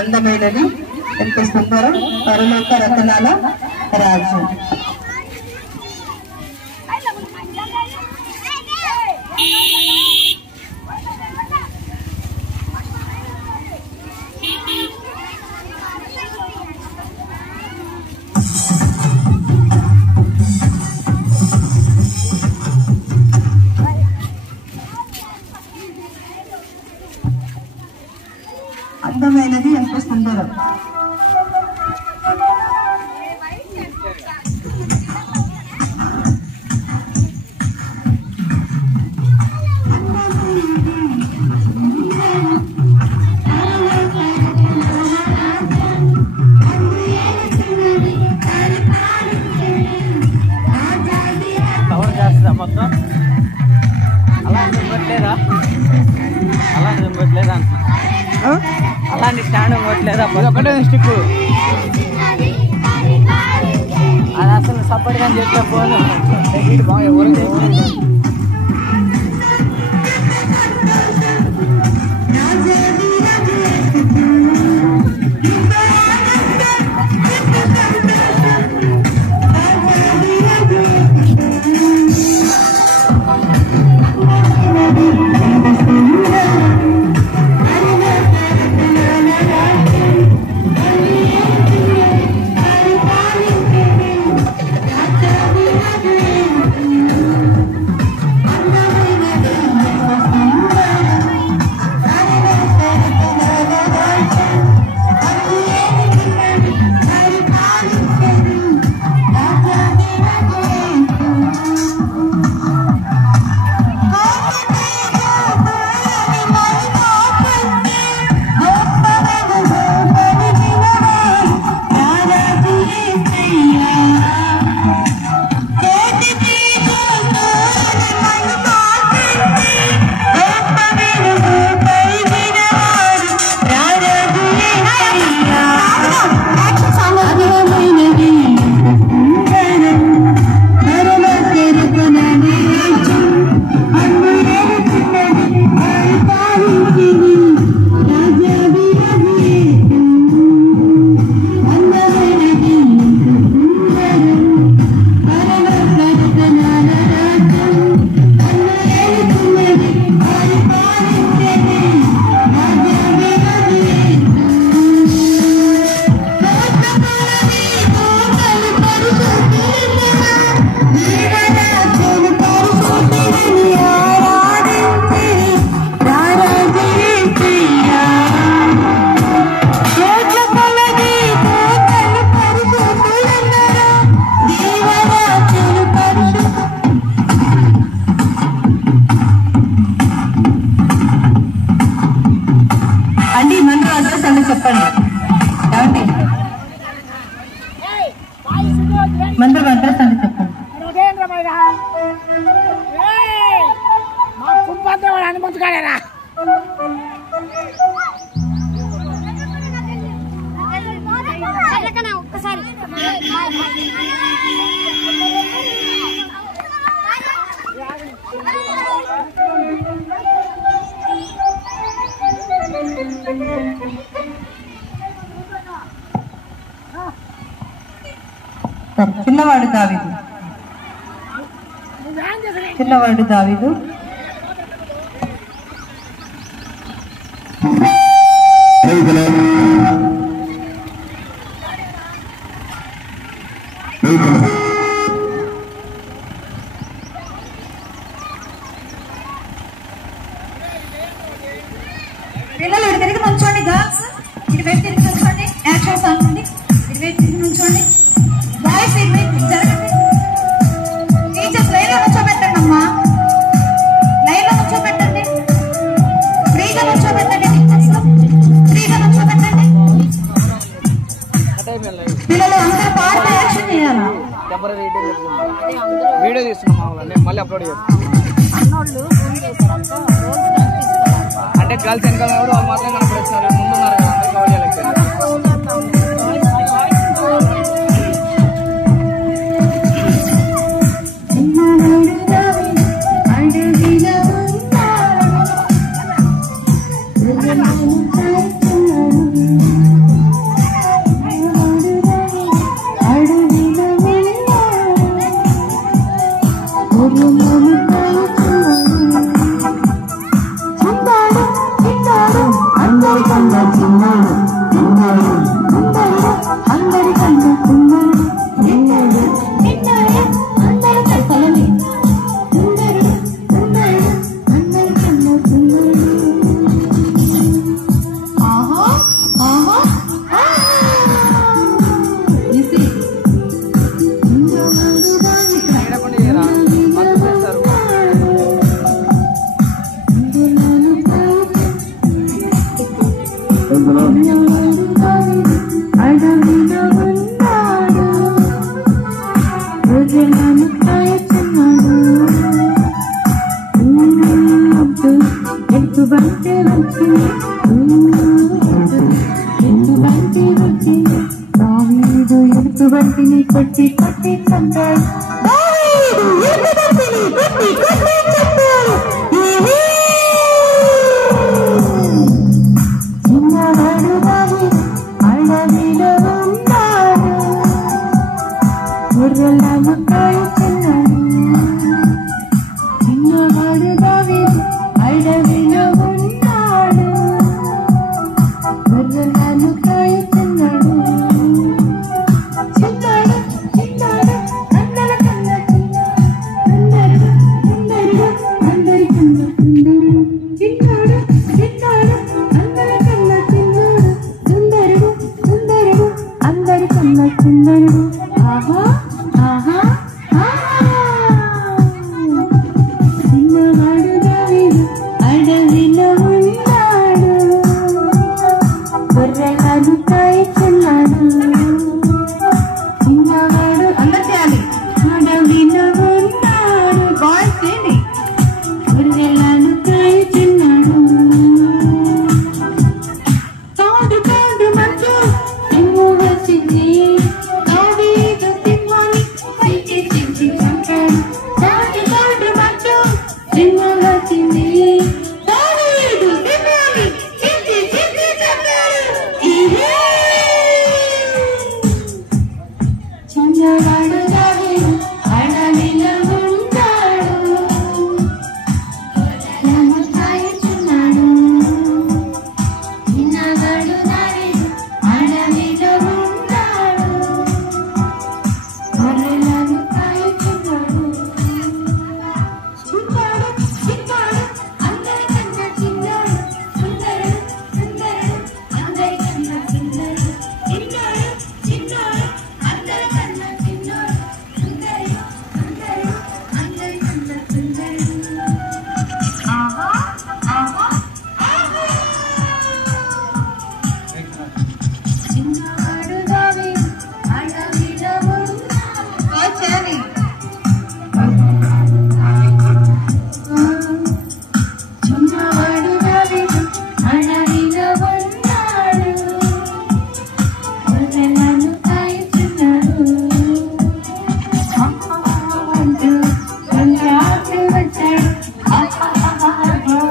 అందమైనది ఎంత సుందరం పరలోక రతనాల రాజ్యం. అందమైనది ఎంత సుందరం. కవర్ చేస్తా మొత్తం అలాంటి ఇవ్వట్లేదా అలాంటి ఇవ్వట్లేదా అంటున్నా అలాంటి స్టాండ్ ఇవ్వట్లేదా ఒకటే స్టిక్ అది అసలు సపోర్ట్ కానీ చెప్తే ఫోన్ బాగా ఎవరు మందిరం అడ్రస్ అంటే చెప్పండి. చిన్నవాడు దావీదు పిల్లలు ఇటు తిరిగి నుంచోండి. గర్ల్స్ ఇటువైపు తిరిగి నుంచోండి. యాక్షన్ సాంగ్ అండి. ఇటువైపు తిరిగి నుంచోండి. బాయ్స్ ఇటువైపు జరగండి. టీచర్స్ లైన్ లో నుంచోబెట్టండి అమ్మా. లైన్ లో నుంచోబెట్టండి. ఫ్రీగా నుంచోబెట్టండి. టీచర్స్ ఫ్రీగా నుంచోబెట్టండి. పిల్లలు అందరూ పార్టీ యాక్షన్ చేయాలి. వీడియో తీస్తున్నాం మళ్ళీ అప్లోడ్ చేస్తాం. అంటే గర్ల్స్ వెనకాల వాళ్ళు మాత్రం కనపడుతున్నారు. ముందున్నారు కదా అందరూ కవర్ చేయలేకపోయినారు. బంతి వచ్చింది ఎత్తు బంతి వచ్చింది దావీదు ఎత్తు బంతిని కొట్టి కొట్టి చంపాడు చిన్నవాడు దావీదు అడవిలో ఉన్నాడు గొర్రెలను కాయుచున్నాడు చిన్నవాడు దావీదు అడవిలో ఉన్నాడు గొర్రెలను కాయుచున్నాడు చిన్నాడు చిన్నాడు అందరి కన్నా చిన్నాడు అందరికన్నా సుందరుడు చిన్నాడు చిన్నాడు అందరి కన్నా చిన్నాడు సుందరుడు సుందరుడు అందరికన్నా సుందరుడు ఆహా ఆహా చిన్నవాడు దావీదు అడవిలో ఉన్నాడు గొర్రెలను కాయుచున్నాడు చిన్నవాడు అందరు చేయాలి అడవిలో ఉన్నాడు బాయ్స్ చేయండి గొర్రెలను కాయుచున్నాడు తోడు తోడు మంచు సింహు వచ్చింది దావీదు సింహాన్ని చించి చించి చంపాడు తోడు తోడు మంచు సింహు వచ్చింది దావీదు సింహాన్ని చించి చించి చంపాడు చిన్నవాడు దావీదు అడవిలో ఉంటాడు గొర్రెలను కాయుచున్నాడు చిన్నవాడు దావీదు అడవిలో ఉంటాడు గొర్రెలను కాయుచున్నాడు చిన్నాడు చిన్నాడు అందరికన్నా చిన్నాడు సుందరుడు సుందరుడు అందరికన్నా సుందరుడు చిన్నాడు చిన్నాడు అందరికన్నా చిన్నాడు సుందరుడు సుందరుడు అందరికన్నా సుందరుడు ఆహా ఆహా ఆహా చిన్నవాడు దావీదు అడవిలో ఉన్నాడు చేయాలి చిన్నవాడు దావీదు అడవిలో ఉన్నాడు గొర్రెలను కాయుచున్నాడు అంటూ గొల్యాతు వచ్చాడు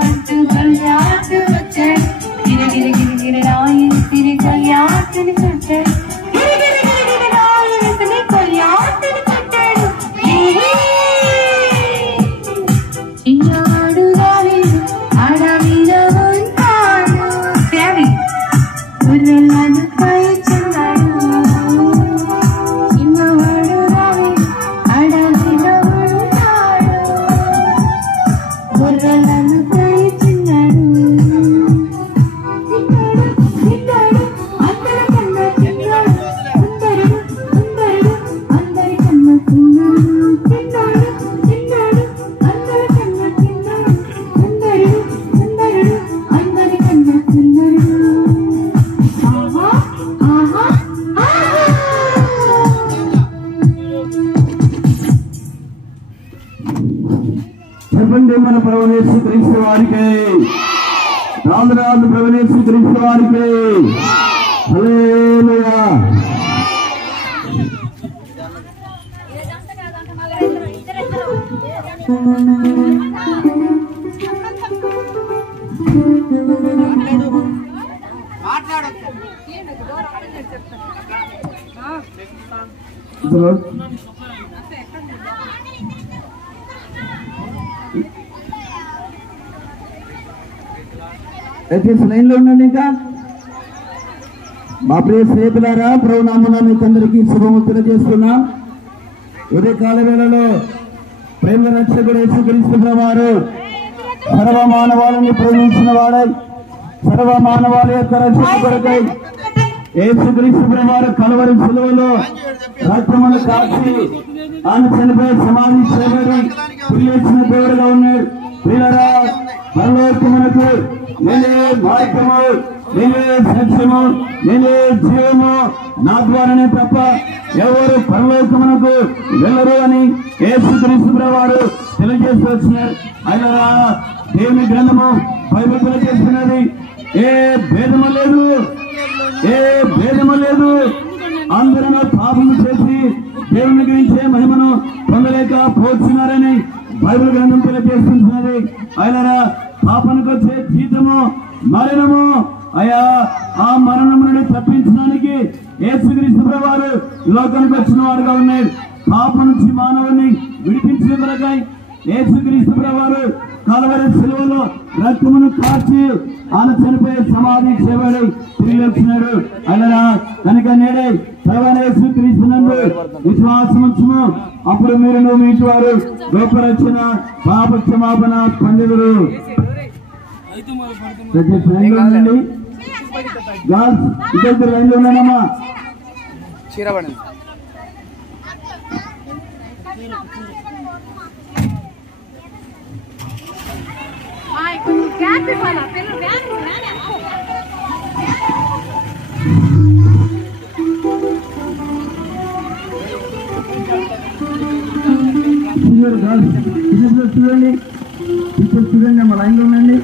అంటూ గొల్యాతు వచ్చాడు గిరి గిరి గిరి గిరి రాయిని గొల్యాతుని కొట్టాడు గిరి గిరి గిరి గిరి రాయిని గొల్యాతుని కొట్టాడు చిన్నవాడు దావీదు అడవిలో ఉన్నాడు చేయాలి గొర్రెలను కాయుచున్నాడు చిన్నవాడు దావీదు అడవిలో ఉన్నాడు గొర్రెలను కాయుచున్నాడు చిన్నాడు చిన్నాడు అందరికన్నా చిన్నాడు సుందరుడు సుందరుడు అందరికన్నా సుందరుడు చిన్నాడు చిన్నాడు అందరికన్నా చిన్నాడు సుందరుడు సుందరుడు అందరికన్నా సుందరుడు ఆహా ఆహా ఆహా చెప్పండి మన ప్రభువు యేసుక్రీస్తు వారికి రాజు రాజు ప్రభువు యేసుక్రీస్తు వారికి హల్లెలూయా. దయచేసి లైన్లో ఉండండి. ఇంకా మా ప్రియ స్నేహితులారా, ప్రభు నామమున మీకు అందరికీ శుభములు తెలియజేస్తున్నాం. ఉదయకాల వేళలో ప్రేమ రక్షకుడు యేసుక్రీస్తు ప్రభువారు సర్వ మానవాళిని ప్రేమించిన వాడై సర్వ మానవాళి యొక్క రక్షణ కొరకై యేసుక్రీస్తు ప్రభువారు కలవరి సిలువలో రక్తమును కాచి ఆయన చనిపోయి సమాధి చేయబడి పిలిచిన దేవుడుగా ఉన్నాడు. ప్రియులారా, పరలోకమునకు నేనే మార్గము, నేనే సత్యము, నేనే జీవము, నా ద్వారానే తప్ప ఎవరు పరలోకమునకు వెళ్ళరు అని యేసుక్రీస్తు ప్రభువారు తెలియజేస్తూ వచ్చినారు. ఆయన దేవుని గ్రంథము బైబిల్ తెలియజేస్తున్నది. ఏ భేదము లేదు, ఏ భేదము లేదు. అందరూ పాపము చేసి దేవుని గురించే మహిమను పొందలేక పోతున్నారని బైబిల్ గ్రంథం తెలియజేస్తున్నది. అయినా పాపానికి వచ్చే జీతము మరణము. అయా ఆ మరణం నుండి తప్పించడానికి యేసుక్రీస్తు ప్రభువారు లోకానికి వచ్చిన వాడుగా ఉన్నాడు. పాపం నుంచి మానవుని విడిపించిన కొరకై యేసుక్రీస్తు ప్రభువారు కల్వరి శిలువలో రక్తమును కార్చి ఆయన చనిపోయే సమాధి చేయబడి తిరిగి వచ్చినాడు. అయినా కనుక నేడే ప్రభువైన యేసుక్రీస్తునందు విశ్వాసం ఉంచుము. అప్పుడు మీరు మీ ఇంటి వారు గొప్ప రక్షణ పాప క్షమాపణ పొందెదరు. ఉండండి గర్ల్స్, ఇద్దరు లైన్లో ఉన్నానమ్మా. చీరబడి చూడండి, టీచర్స్ చూడండి అమ్మా, లైన్లో ఉండండి.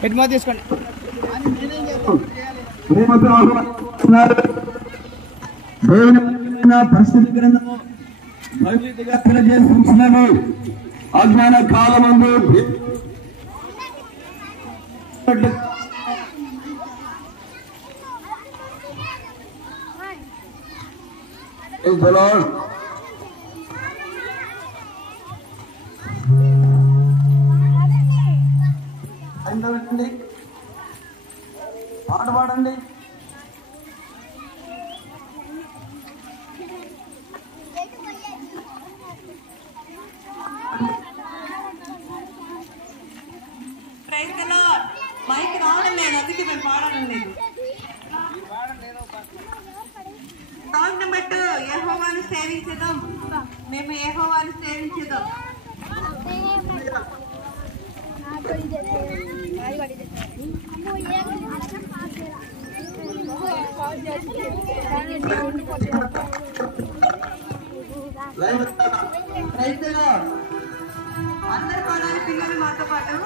హెడ్ తీసుకోండి. ప్రేమతో ఆహ్వానిస్తున్నారు. దేవుని పరిస్థితి గ్రంథము భవిష్యత్తుగా తెలియజేస్తున్నాను. అజ్ఞాన కాలమందు పాట పాడండి. మైక్ రావడం లేదు, అందుకే మేము పాడడం లేదు. సాంగ్ నెంబర్ 2, యెహోవాను సేవించుదాం, మేము యెహోవాను సేవించుదాం. అందరు పాడాలి, పిల్లలు మాతో పాటు.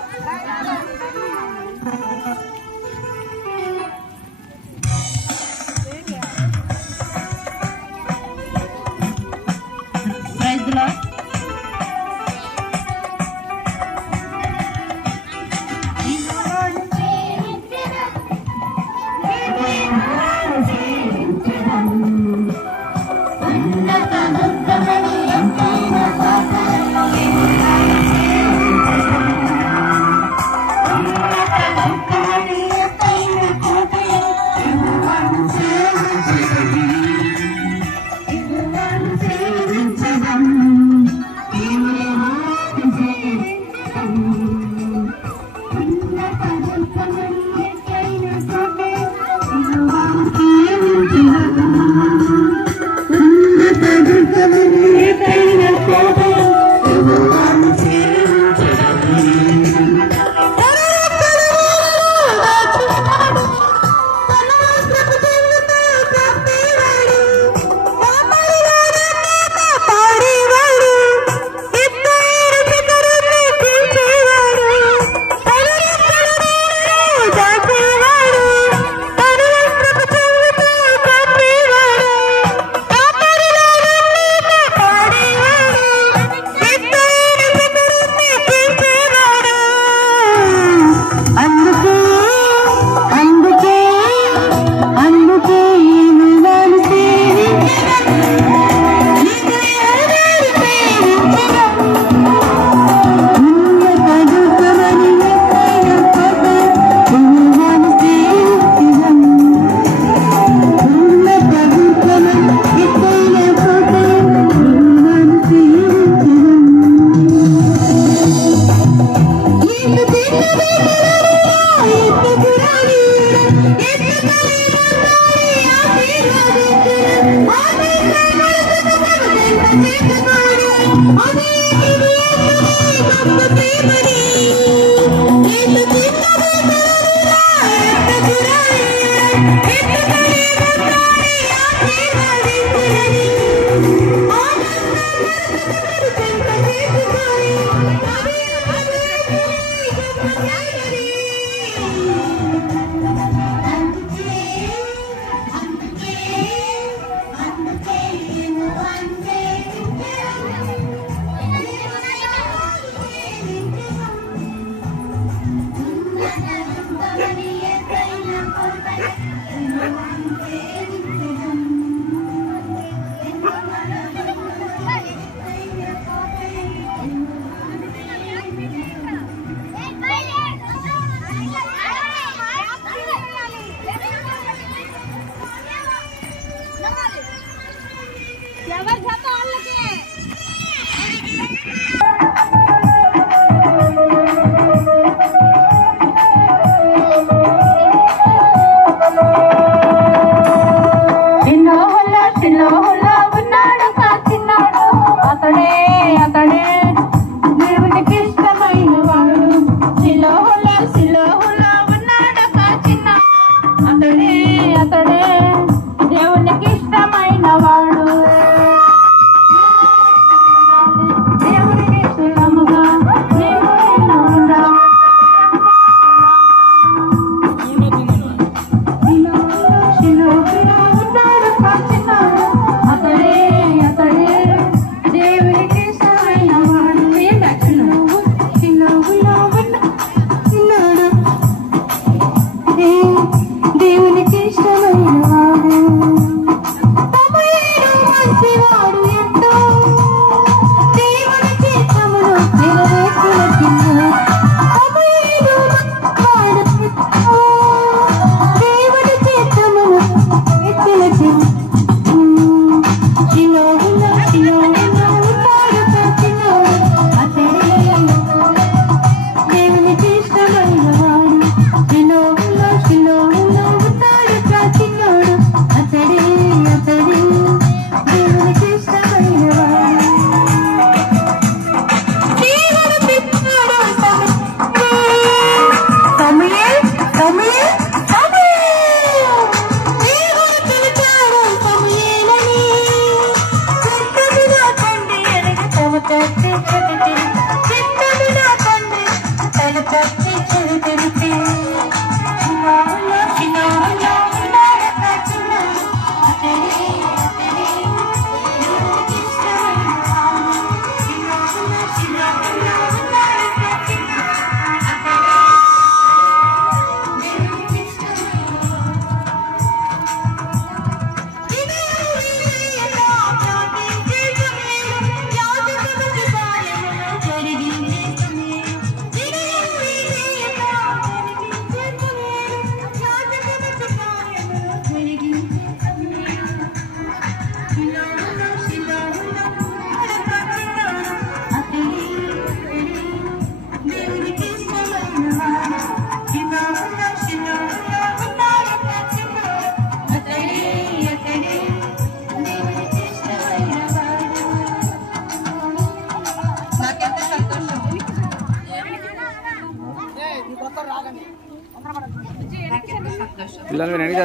పిల్లలు వెనక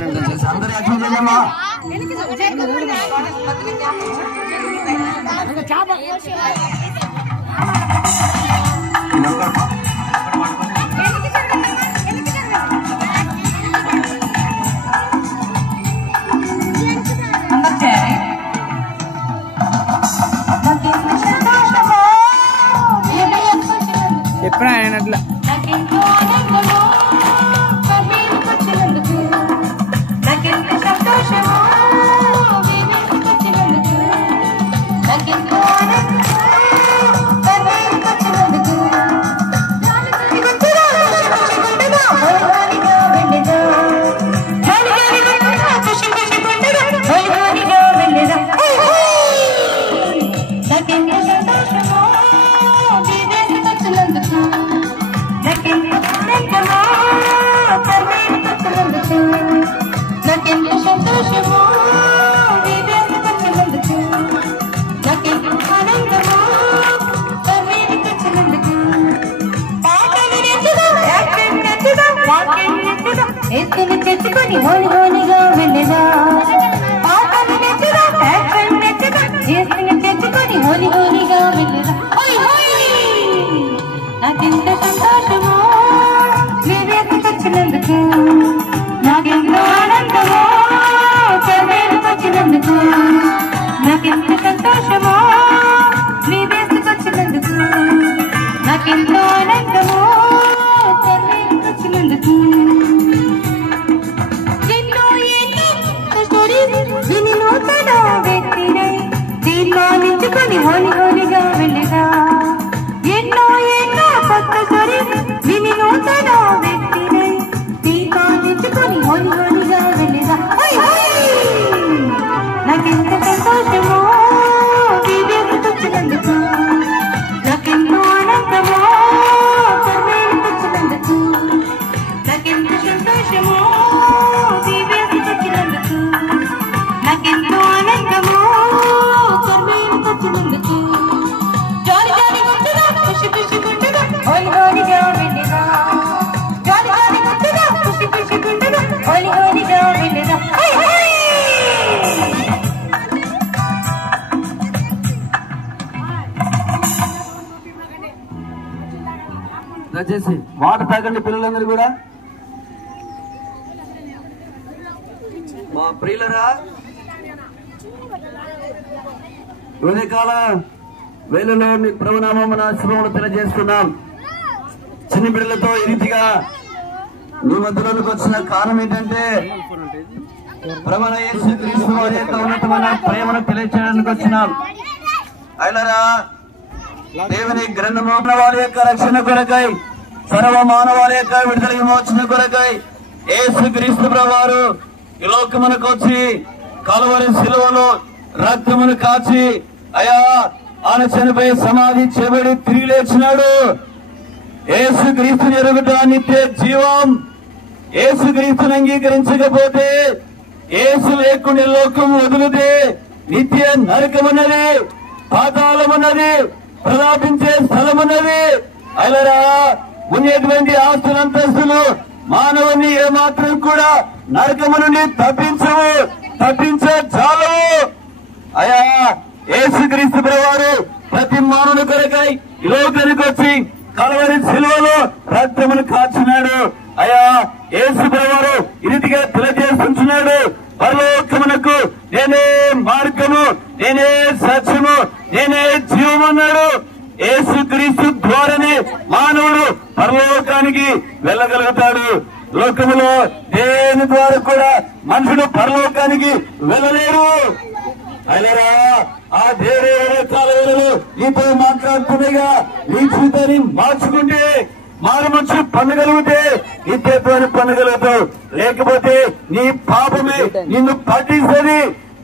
ఎప్పుడు అయినట్ల Like ఏసుని తెచ్చుకొని హోలి హోలిగా వెళ్ళేదా పాటలు నెచ్చదా ట్యాక్టర్లు నెచ్చదా ఏసుని తెచ్చుకొని హోలి హోలిగా వెళ్ళేదా నాకెంత సంతోషమో నీ వేసు తెచ్చినందుకు నాకెంతో ఆనందమో వచ్చినందుకు నాకెంత సంతోషమో నీ వేసుకొచ్చినందుకు నాకెంతో ఆనందమో వచ్చినందుకు ఎన్నో దీని నూతన వ్యక్తినై తీర్మానించుకొని హోలి హోలిగా వెళ్ళగా ఎన్నో కొత్త సరి దీని నూతన వ్యక్తినై తీర్మానించుకొని హోలి హోలిగా వెళ్ళగా నాకెంత సంతోషమో నీ వేసుకొచ్చినందుకు నాకెంతో ఆనందమో వచ్చినందుకు నాకెంత సంతోషమో నీ వేసుకొచ్చినందుకు నాకెంతో ఆనందమో వచ్చినందుకు జాలి జాలి గుంటుగా ఖుషి ఖుషి గుంటుగా హోలి హోలిగా వెళ్ళగా జాలి జాలి గుంటుగా ఖుషి ఖుషి గుంటుగా హోలి హోలిగా వెళ్ళగా దయచేసి వాటర్ తాగండి పిల్లలందరూ కూడా. మా ప్రియులరా ఉదయకాల వేళలో మీ ప్రభునామమున శుభములు తెలియజేస్తున్నాం. చిన్న బిడ్డలతో ఈ రీతిగా మీ మధ్యలోకి వచ్చిన కారణం ఏంటంటే ప్రభువైన యేసుక్రీస్తు వారి యొక్క ఉన్నతమైన ప్రేమను తెలియజేయడానికి వచ్చినాం. అయినరా దేవుని గ్రంథము వారి యొక్క రక్షణ కొరకై సర్వ మానవాళి యొక్క విడుదల విమోచన కొరకై యేసుక్రీస్తు ప్రభువారు ఈ లోకమునకు వచ్చి కలువరి శిలువలో రక్తమును కాచి అయా ఆయన చనిపోయి సమాధి చేయబడి తిరిగి లేచినాడు. యేసుక్రీస్తు ఎరుగుట నిత్య జీవం. యేసుక్రీస్తుని అంగీకరించకపోతే యేసు లేకుండా లోకం వదిలితే నిత్య నరకమున్నది, పాతాళమున్నది, ప్రలాపించే స్థలమున్నది. అలరా ఉండేటువంటి ఆస్తులంతస్తులు మానవుని ఏమాత్రం కూడా నరకము నుండి తప్పించే చాలవు. అయా యేసుక్రీస్తు ప్రభువారు ప్రతి మానవుని కొరకై ఈ లోకానికి వచ్చి కలువరి శిలువలో రక్తమును కాచినాడు. అయా యేసు ప్రభువారు ఈ రీతిగా తెలియజేస్తున్నాడు, పరలోకమునకు నేనే మార్గము, నేనే సత్యము, నేనే జీవమన్నాడు. యేసుక్రీస్తు ద్వారానే మానవుడు పరలోకానికి వెళ్ళగలుగుతాడు. లోకములో దేని ద్వారా కూడా మనుషుడు పరలోకానికి వెళ్ళలేరు. అయినరా ఆ దేవుడు కాలంలో నీతో మాట్లాడుతుండగా నీ జీవితాన్ని మార్చుకుంటే మారుమనుషులు పొందగలిగితే నిత్యత్వాన్ని పొందగలుగుతావు. లేకపోతే నీ పాపమే నిన్ను పట్టిస్తుంది.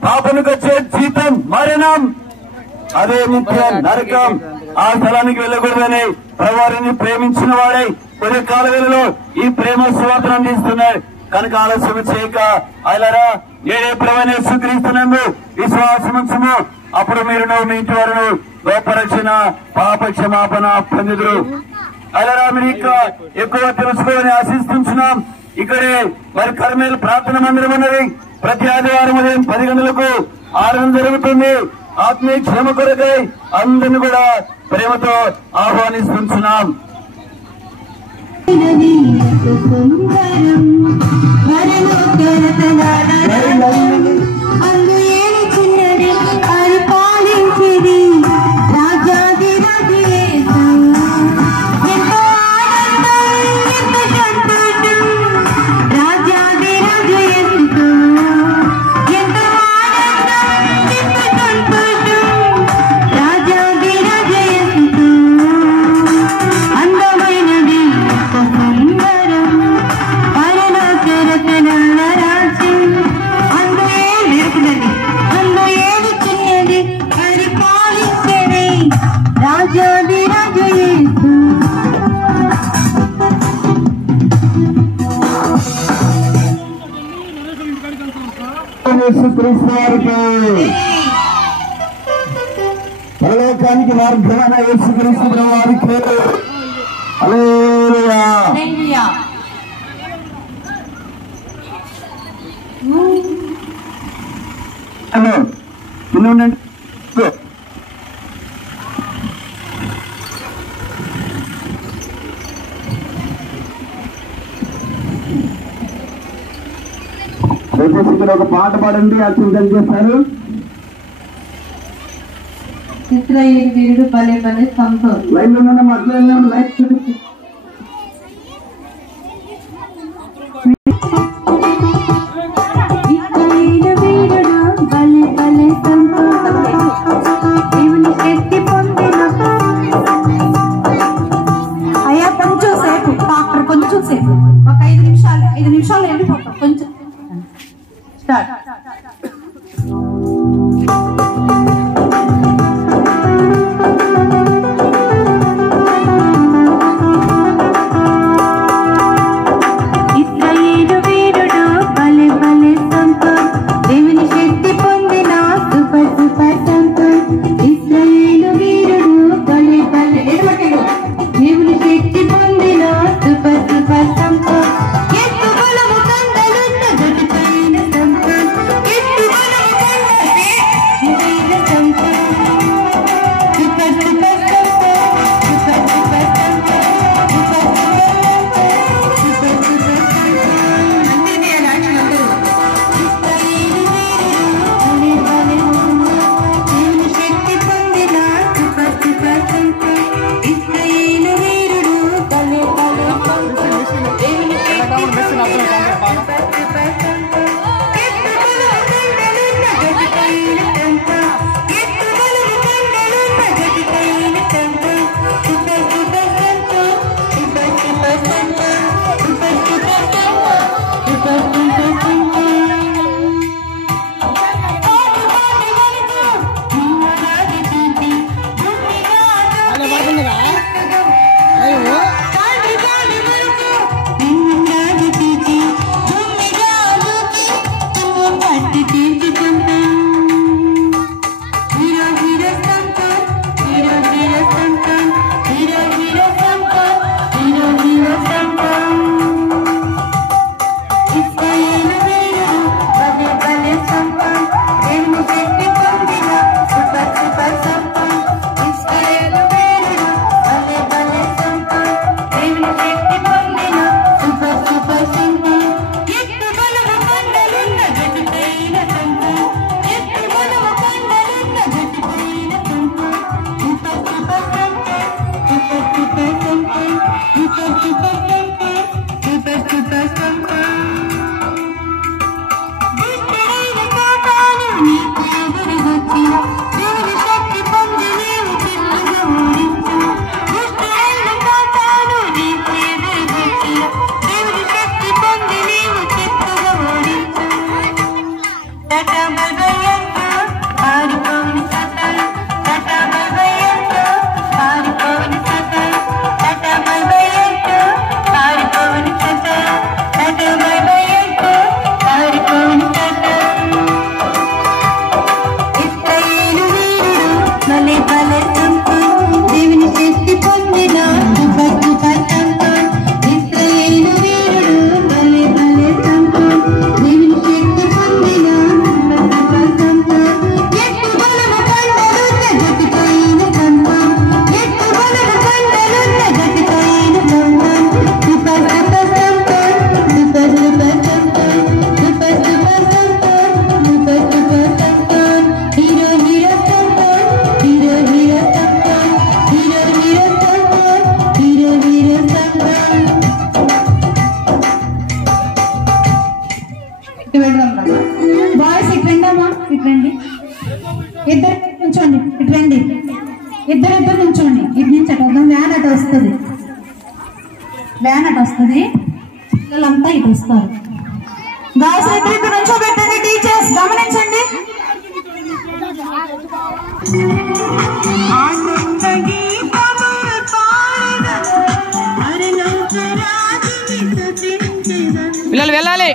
పాపనికి వచ్చే జీతం మరణం, అదే నిత్య నరకం. ఆ స్థలానికి వెళ్ళకూడదని ప్రభువారిని ప్రేమించిన వాడై కొన్ని కాలవేళలో ఈ ప్రేమ సువార్తను అందిస్తున్నాడు. కనుక ఆలస్యం చేయక ఆయనరా నేనే ప్రభువైన యేసుక్రీస్తునందు విశ్వాసముంచుము, అప్పుడు మీరు మీ ఇంటి వారును లోపరక్షణ పాప క్షమాపణ పొందుదురు. ఆయనరా మీరు ఇంకా ఎక్కువ తెలుసుకోవాలని ఆశిస్తున్నాం. ఇక్కడే మరి కర్మేలు ప్రార్థన మందిరం ఉన్నది. ప్రతి ఆదివారం ఉదయం 10 గంటలకు ఆరాధన జరుగుతుంది. ఆత్మీయ క్షేమ కొరకై అందరిని కూడా ప్రేమతో ఆహ్వానిస్తున్నాం. పరలోకానికి మార్గమైన యేసుక్రీస్తు ప్రభువారికి హల్లెలూయా. విని ఉండండి. దయచేసి ఇక్కడ ఒక పాట పాడండి, అర్చన చేస్తారు. ఇశ్రాయేలు వీరుడు భలే భలే సంతోష్. లైన్ లో మధ్యలో లైట్ చూపించి అయ్యా కొంచెం సేపు డాక్టర్, కొంచెం సేపు ఒక 5 నిమిషాలు వెళ్ళిపోతాం. కొంచెం స్టార్ట్. బాయ్స్ ఇట్రండి అమ్మా, ఇట్రండి. ఇద్దరు నుంచోండి, ఇట్రండి. ఇద్దరు నుంచోండి. ఇటు నుంచి అటు వద్దాం. వ్యాన్ అటు వస్తుంది, పిల్లలంతా ఇటు వస్తారు. బాయ్స్ ఇద్దరు నుంచోబెట్టండి. టీచర్స్ గమనించండి. పిల్లలు వెళ్ళాలి.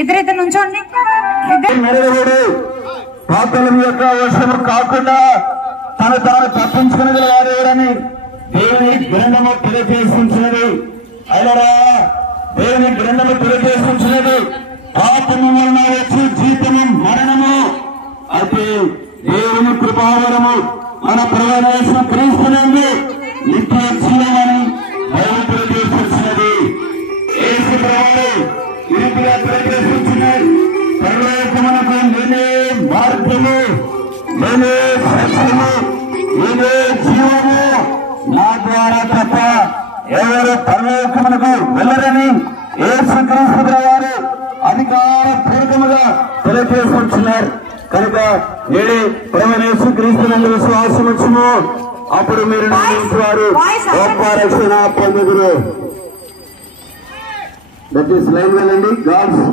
ఇద్దరిద్దరు నుంచోండి. మెరుగుడు పాత్రల యొక్క వర్షము కాకుండా తాను తప్పించుకునే వారు ఎవరని దేవుని గ్రంథము తెలియజేసించినది. అయినరా దేవుని గ్రంథము తెలియజేసించినది పాపము వలన వచ్చి జీతము మరణము, అయితే దేవుని కృపావరము మన ప్రభువైన క్రీస్తునందు నిత్య జీవమని బైబిల్ తెలియజేసించినది. యేసు ప్రభువు ఈ రీతిగా తెలియజేసించినది. పరలోకమునకు నేనే మార్గము, నేనే సత్యము, నేనే జీవము, నా ద్వారా తప్ప ఎవరు పరలోకమునకు వెళ్ళరని యేసుక్రీస్తు వారు అధికారపూర్వకముగా తెలియజేస్తున్నారు. కనుక నేడే ప్రభువైన యేసుక్రీస్తునందు విశ్వాసం వచ్చుము, అప్పుడు మీరు వారు గొప్ప రక్షణ పొందుదురు. దట్ ఈస్ లైవ్ వెళ్ళండి. గాడ్స్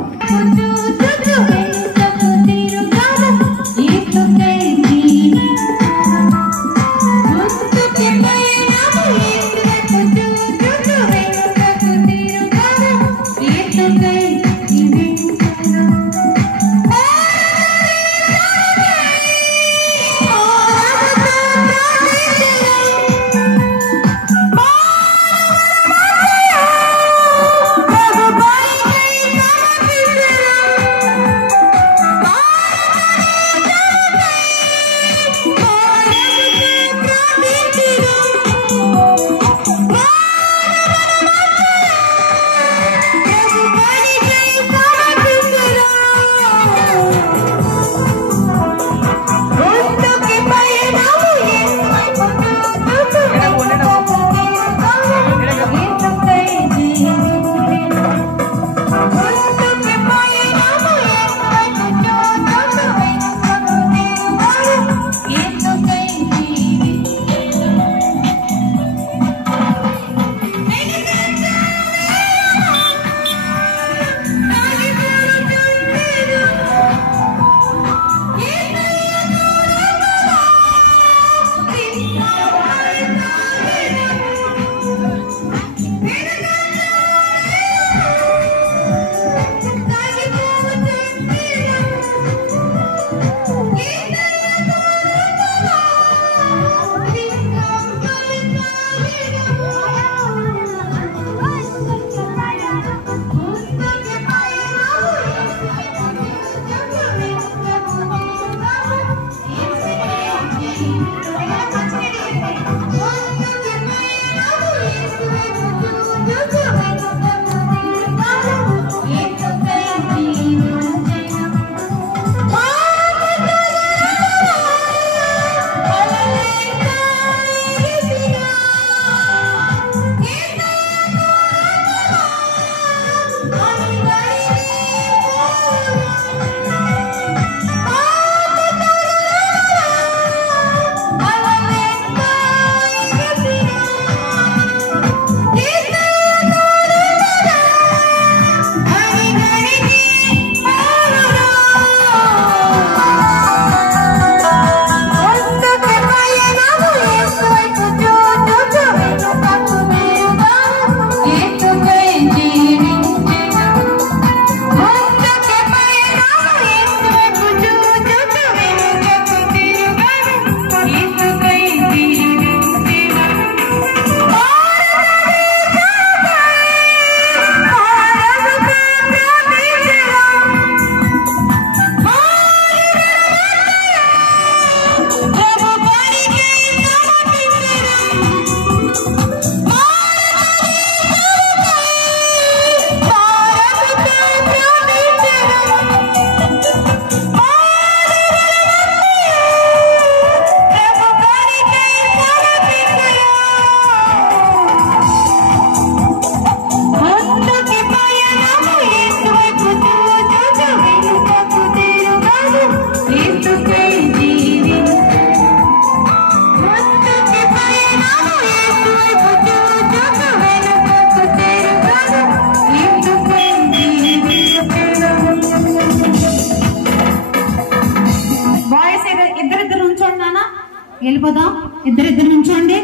వెళ్ళిపోదాం. ఇద్దరిద్దరు నుంచోండి.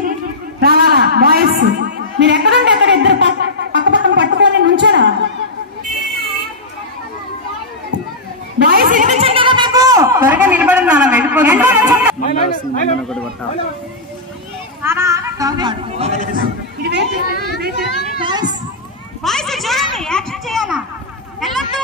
రావాలా బాయ్స్? మీరు ఎక్కడుంటే అక్కడ ఇద్దరు పక్క పక్కన పట్టుకొని నుంచోరా. త్వరగా నిలబడి నాన్న వెళ్ళిపోతుంది. చూడండి యాక్షన్ చేయాలా వెళ్ళొద్దు.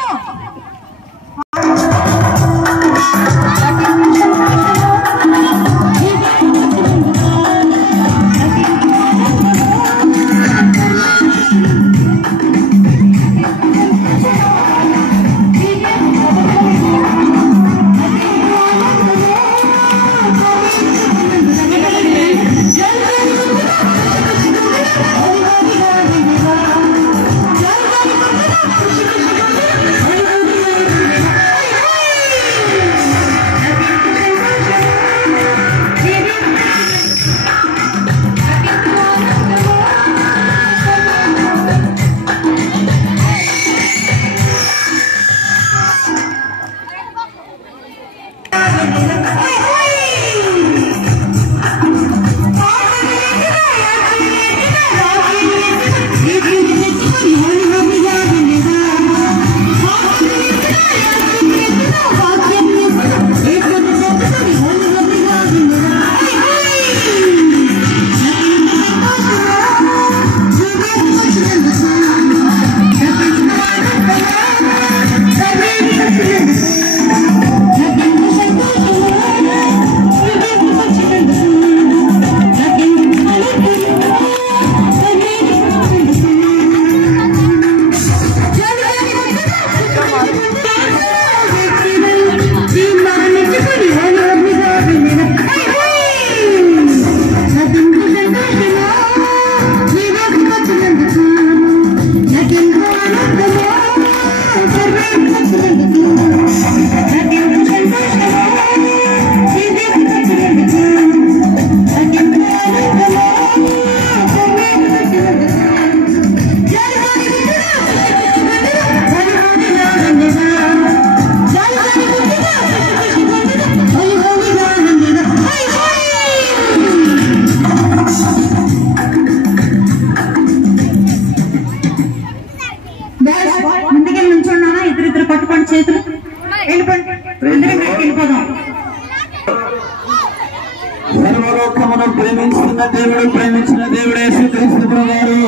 సర్వలోకమును ప్రేమించిన దేవుడు ప్రేమించిన దేవుడే యేసుక్రీస్తు ప్రభువారు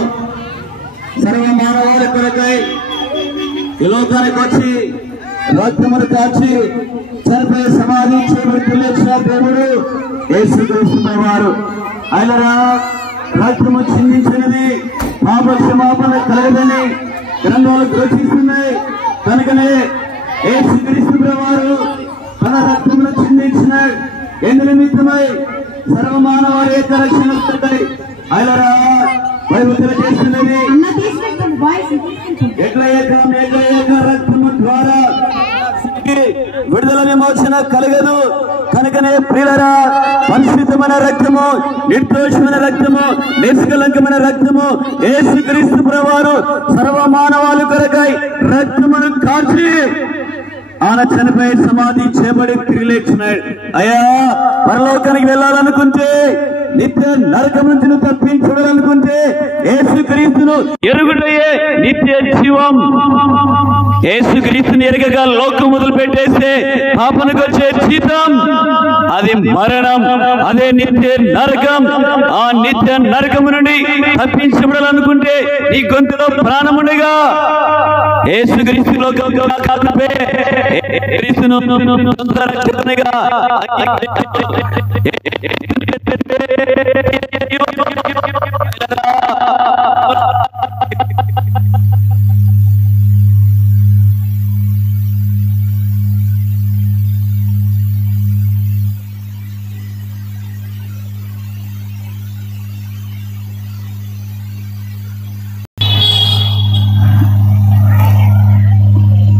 సర్వ మానవాళి కొరకై ఈ లోకానికి వచ్చి రక్తమును కాచి చనిపోయి సమాధి చేయబడి లేచిన దేవుడు యేసుక్రీస్తు ప్రభువారు. ఆయనరా రక్తము చిందించినది పాప క్షమాపణ కలగదని గ్రంథాలు ఘోషిస్తున్నాయి. కనుకనే యేసుక్రీస్తు ప్రభువారు తన రక్తమును చిందించిన ఎందు నిమిత్తమై సర్వమానవారి యొక్క రక్షణ ఆయనరా బైబిల్ తెలియజేస్తున్నది. ఎట్ల ఏక రక్తము ద్వారా విడుదల విమోచన కలగదు. కనుకనే ప్రియులరా పరిశుద్ధమైన రక్తము, నిర్దోషమైన రక్తము, నిష్కలంకమైన రక్తము యేసుక్రీస్తు ప్రభువారు సర్వమానవాళి కొరకై రక్తమును కాచి ఆయన చనిపోయి సమాధి చేయబడి తిరిగి లేచినాడు. అయ్యా పరలోకానికి వెళ్ళాలనుకుంటే, నిత్య నరకం నుంచి తప్పించుకోవాలనుకుంటే యేసుక్రీస్తును ఎరుగుటయే నిత్య జీవం. యేసుక్రీస్తుని ఎరగగా లోకం మొదలు పెట్టేస్తే పాపనికి వచ్చే జీతం అది మరణం, అదే నిత్య నరకం. ఆ నిత్య నరకము నుండి తప్పించబడాలనుకుంటే నీ గొంతులో ప్రాణముండగా యేసుక్రీస్తులో క్రీస్తును రక్షకునిగా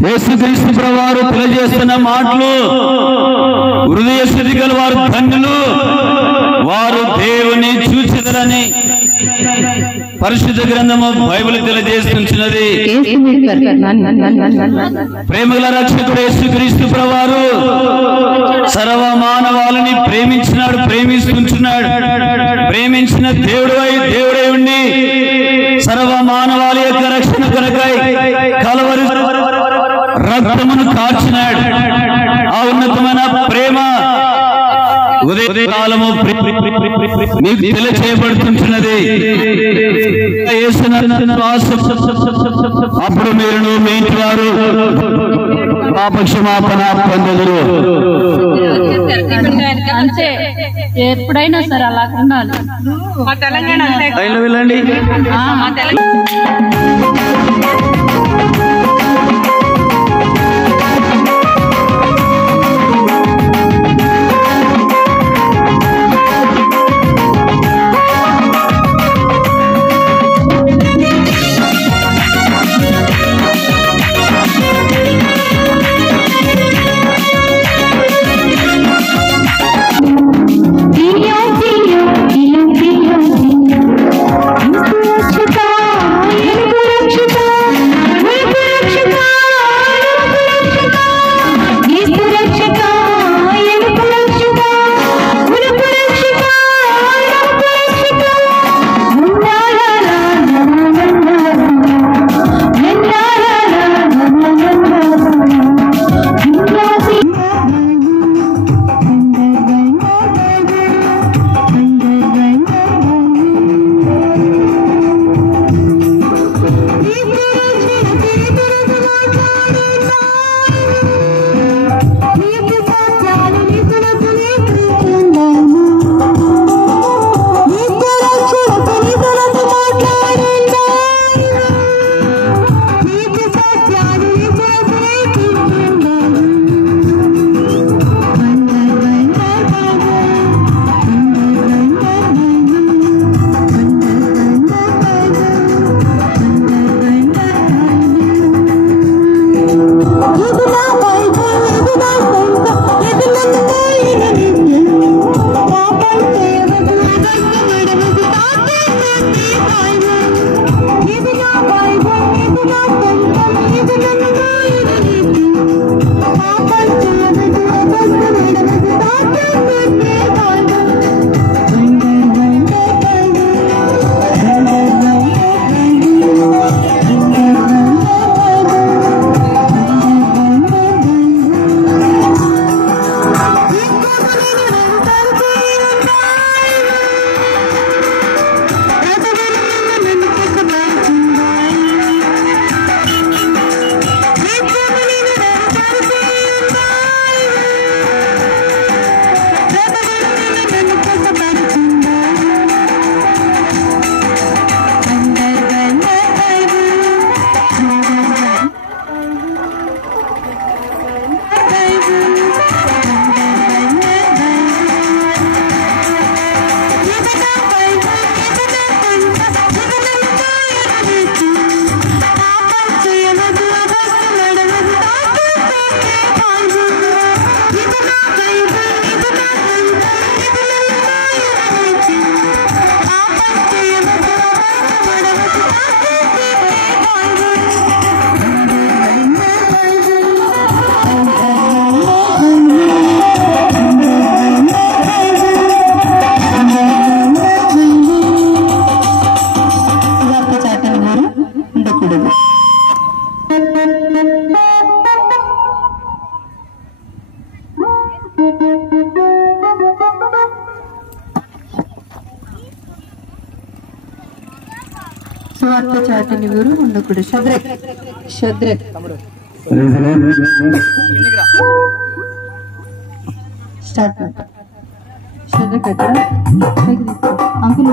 యేసుక్రీస్తు ప్రభువారు తెలియజేస్తున్న మాటలు హృదయ శుద్ధి గల వారు ధన్యులు, వారు దేవుని చూచెదరని పరిశుద్ధ గ్రంథము బైబిల్ తెలియజేస్తున్నది. ప్రేమగల రక్షకుడు యేసుక్రీస్తు ప్రభువారు సర్వ మానవాళిని ప్రేమించినాడు, ప్రేమిస్తుంటున్నాడు. ప్రేమించిన దేవుడై ఉండి సర్వ మానవాళి యొక్క రక్షణ కొరకై కలవరి రక్తమును కార్చినాడు. ఆ మహోన్నతమైన ప్రేమ ఉదయకాలము మీకు తెలియచేయబడుతున్నది. అప్పుడు మీరును మీ ఇంటి వారు పాపక్షమాపణ పొందెదరు. అంతే, ఎప్పుడైనా సరే అలా ఉండాలి. మా తెలంగాణ వెళ్ళండి. సువార్త చాటిని ఊరు ఉండకుడు శద్రక్ స్టార్ట్ శద్రక్ అంకుల్